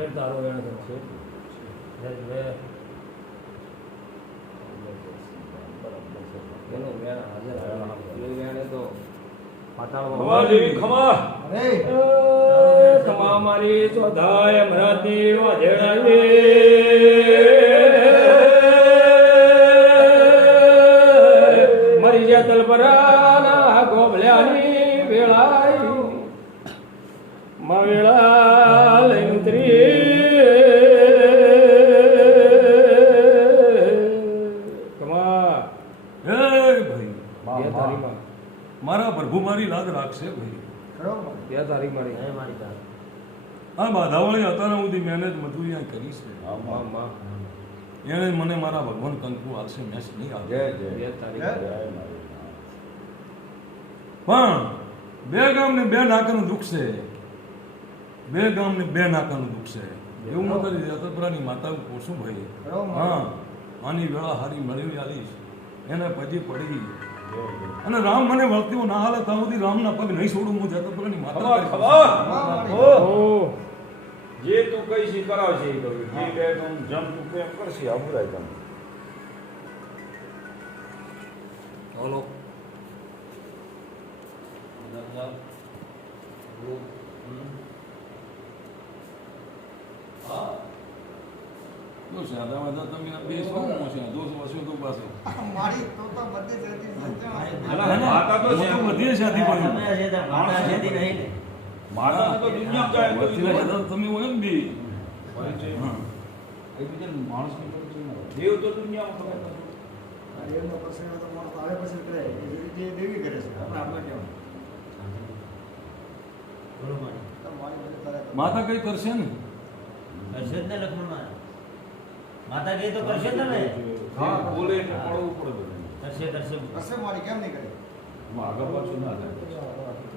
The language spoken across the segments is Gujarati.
કમ્પ્લેટ તારો વેણ છે એનો વેણ હાજર વેણે તો પાતાળમાં ખમા મારી ચોધાય મરાતી મરી જ્યા તલપરાના ગોભલ્યાની વેળાઈ માં વેળા લઈને ઉતરી મારા પ્રભુ મારી લાગ રાખશે ભાઈ. બે તારીખ મારી આ બાધાવાળી અત્યારે સુધી મહેનત મજૂરી કરી છે. એને મને મારા ભગવાન કંકુ આવશે મેચ નહીં આવે. પણ બે ગામને બે નાકાનું દુઃખ છે. બે ગામને બે નાકાનું દુઃખ છે. એવું ન કરી અતપરાની માતા પોષું ભાઈ. હા આની વેળા હારી મળવી આવીશ એને પછી પડી અને રામ મને વળતીઓ ના હાલે ત્યાં સુધી રામના પગ નહીં છોડું. હું જતપરાની માતા જે તું કહીશ એ કરાવશે એ કહ્યું જે બે તું જમ તું પ્રેમ કરશે અમરાય તમે બોલો તમે બે શું છે દોષ વસ્યો તો પાસે મારી તો બધી જતી માતા તો છે બધી સાથી પણ માતા તો દુનિયા જાય તમે હોય ને બી માણસ દેવ તો દુનિયામાં એમનો પ્રસંગ તો માણસ આવે પછી કરે એ રીતે દેવી કરે છે આપણે કેવું માતા કઈ કરશે ને કરશે જ ને લક્ષ્મણ માતા કહે તો કરશે તમે બોલે એટલે પડવું પડે કરશે કરશે કરશે મારી કેમ નહીં કરે આગળ પાછું ના થાય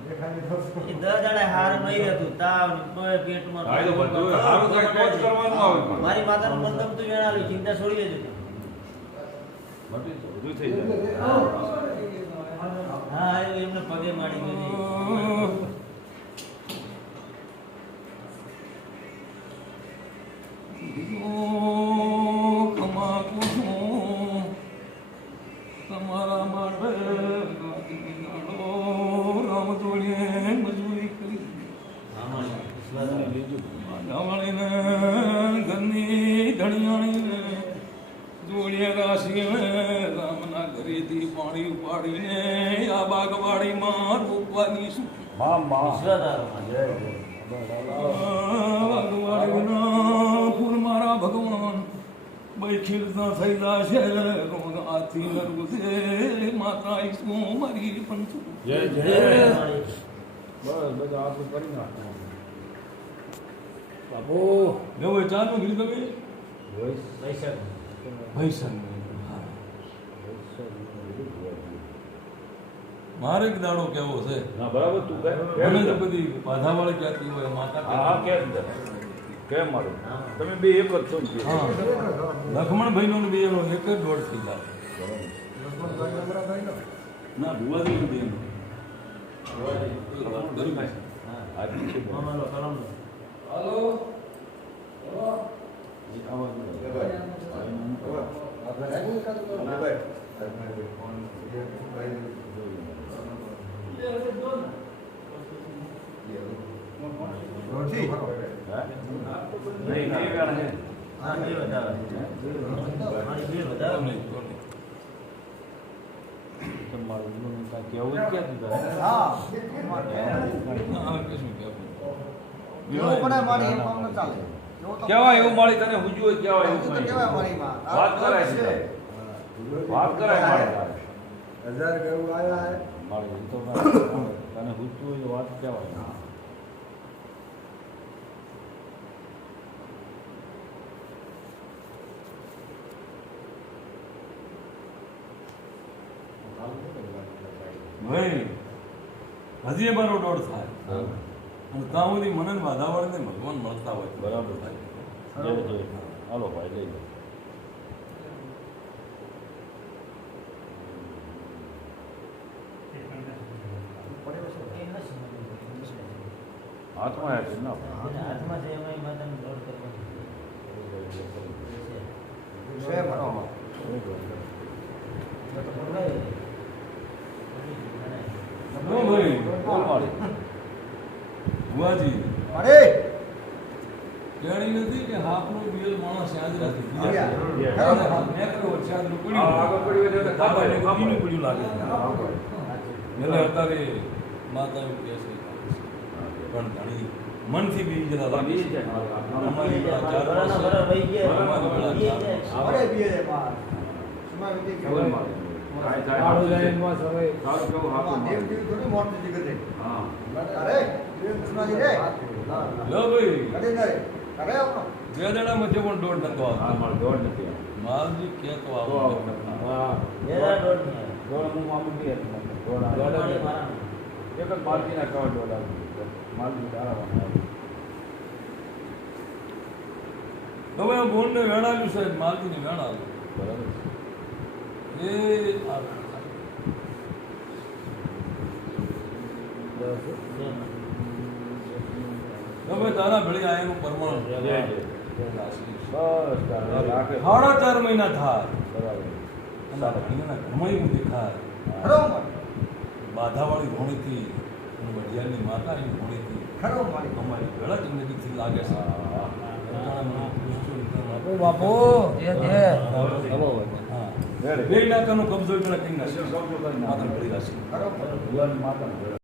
એ 10 દાડા હાર મહી હતું તાવ ને પેટમાં હા, એ તો બધું હારું થાય તો જ કરવાનું આવે પણ. મારી માતાનું મનદમ તું વેણાવ્યું ચિંતા છોડી દેજો બધી તો બધું થઈ જાય હા એમને પગે માડી ગયો તમારા માટે રામ જોડીએ મજૂરી કરી ઘરની ધણિયાણીને જોડીએ રાશીને રામના ઘરેથી પાણી ઉપાડીને આ બાગવાડીમાં રોપવાની શું ફૂલ મારા ભગવાન બૈખીરના થઈ જશે આથી નરવું છે માતા ઈસુ મારી પંચુ જય જય બસ બધું આપણું કરી નાખવાનું બાપુ એવું ચાનું કીધું તમે ભૈસન મારે એક દાડો કેવો છે ના બરાબર તું મને તો બધી બાધાવાળી કહેતી હોય માતા હા કેમ મારું તમે બે એક જ છો ને? હા લખમણભાઈ નો બે એનો એક જ દોઢ થઈ જાય ના ભુવાજી નું બે એનો આ પીછે બોલ. હાલો હા? નહીં નહીં વેણ હે. હા બે બતાવે મારી બે બતાવે તમારું કાંઈ કહેવું જ ક્યાંથી તારે? હા કશું કહેવું એવું પણ મારી એમ કામ ન ચાલે કહેવાય એવું મારી તને હુજ્યું હોય કહેવાય એવું તો નહીં. કેવાય મારી માં વાત કરાય છે વાત કરાય મારી તારે. 1000 કેવું આયા હે મારી એ તો તને હુજ્યું હોય તો વાત કહેવાય. ભાઈ હજી એ મારો દોઢ થાય અને ત્યાં સુધી મને બાધાવાળાને ભગવાન મળતા હોય બરાબર થાય. જય જય. હાલો ભાઈ લઈ લો. હાથમાં આવ્યા છે ના હાથમાં છે એમાં માતાનું દોડ કરવા સ્વયં ભણો. નો ભાઈ ભુવાજી અરે જાણી નથી કે હાફનો બિયલ માણસ યાદ રાખી હા. નેકરો વરસાદનું પડ્યું. હા, આગળ પડ્યું એટલે તો તાપા ને ખબર. બીનું પડ્યું લાગે છે. એટલે અત્યારે માતા એવું કહે છે પણ ઘણી મનથી બી જરા લાગે છે. અમારી પેલા ચાર વર્ષ અમારી પેલા ચાર અરે બીએ દે પાસ. સમય વીતી ગયો. આડું લાઈનમાં સમય સારું કેવું હાથું દેવ મારે. દેવ થોડી મોટી જગ્યા દે. હા. અરે દેવ સુનાજી રે. લો ભાઈ અરે નરે. અરે આપણો. બે દાડામાં જે પણ દોઢ નતો હા, આવતો મારે દોડ નથી આવતી. માલજી કે તો તો આવો આવું નથી. હા દોડ હું મામું નહીં હતું. દોડ આવે. એક જ માલકીના કવર દોડ આવતી. માલકી તારાવાના આવે. હવે આ બોનને વેણાવ્યું સાહેબ માલજીને વેણાવ્યું બરાબર છે. એ આ હવે તારા ભેળી આયેલું પરમાણુ જય જય. બસ તારે રાખે. સાડા 4 મહિના થાય બરાબર. અને અહીંયાના ઘરમાં એવું દેખાય ખરો મારી. બાધાવાળી ઘોડીથી અને વઢિયારની માતા એની ઘોડીથી ખરો મારી. અમારી ભેળા જ નજીકથી લાગે છે હા. બાપુ જે છે હા. બે નાકાનો કબજો પેલા કઈ નાખ્યો કબજો કરી નાખ્યો. માતા ભેળી રાશિ ખરો મારી. ભગવાનની માતાનો